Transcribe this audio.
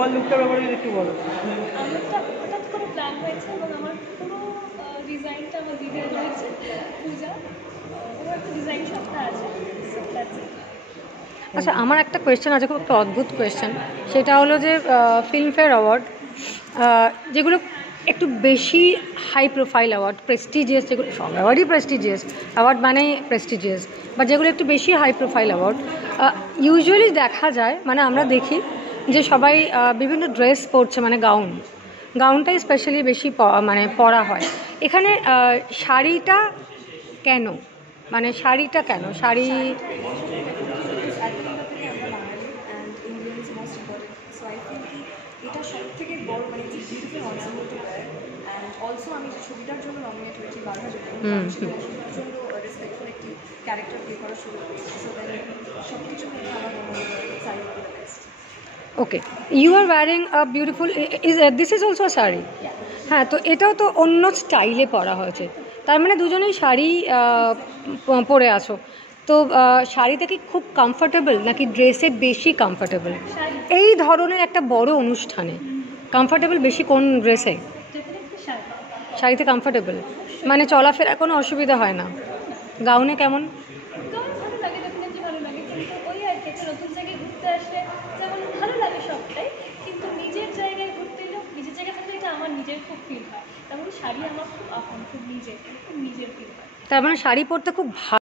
তোমার লুকটার ব্যাপারে যদি একটু বলো। আমারটা হঠাৎ করে প্ল্যান হয়েছে এবং আমার পুরো ডিজাইনটা আমার দিদির রয়েছে, পূজা। ওর একটা ডিজাইন সপ্তাহ আছে। আচ্ছা, আমার একটা কোয়েশ্চেন আছে, খুব একটা অদ্ভুত কোয়েশ্চেন। সেটা হলো যে ফিল্মফেয়ার অ্যাওয়ার্ড, যেগুলো একটু বেশি হাই প্রোফাইল অ্যাওয়ার্ড, প্রেস্টিজিয়াস, যেগুলো সব অ্যাওয়ার্ডই প্রেস্টিজিয়াস, অ্যাওয়ার্ড মানেই প্রেস্টিজিয়াস, বাট যেগুলো একটু বেশি হাই প্রোফাইল অ্যাওয়ার্ড, ইউজুয়ালি দেখা যায়, মানে আমরা দেখি যে সবাই বিভিন্ন ড্রেস পরছে, মানে গাউনটাই স্পেশালি বেশি মানে পরা হয়। এখানে শাড়িটা কেন, মানে শাড়িটা কেন, শাড়ি এটা সব থেকে বড়, মানে it's beautiful ensemble to wear. And also আমি যে ছবিটার জন্য নমিনেট হয়েছি বাঘা যতীন, প্রচণ্ড রেসপেক্টফুল একটি ক্যারেক্টার প্লে করা শুরু করেছি। সো সব কিছু মিলে আমার মনে হয় sari the best. Okay, you are wearing a beautiful, this is also sari. হ্যাঁ, তো এটাও তো অন্য স্টাইলে পরা হয়েছে, তার মানে দুজনেই শাড়ি পরে আছো। তো শাড়িটা কি খুব কমফোর্টেবল নাকি ড্রেসে বেশি কমফোর্টেবল? এই ধরনের একটা বড় অনুষ্ঠানে কমফোর্টেবল বেশি কোন ড্রেসে? শাড়িতে কমফোর্টেবল, মানে চলাফেরা কোনো অসুবিধা হয় না। গাউনে কেমন? ভালো লাগে, ডেফিনেটলি ভালো লাগে, কিন্তু ওই আর কি, একটা নতুন জায়গায় ঘুরতে আসলে যেমন ভালো লাগে সবটাই, কিন্তু নিজের জায়গায় ঘুরতে এলেও নিজের জায়গায় থাকলে এটা আমার নিজের খুব ফিল হয়। তেমন শাড়ি আমার খুব নিজের ফিল হয়। তার মানে শাড়ি পরতে খুব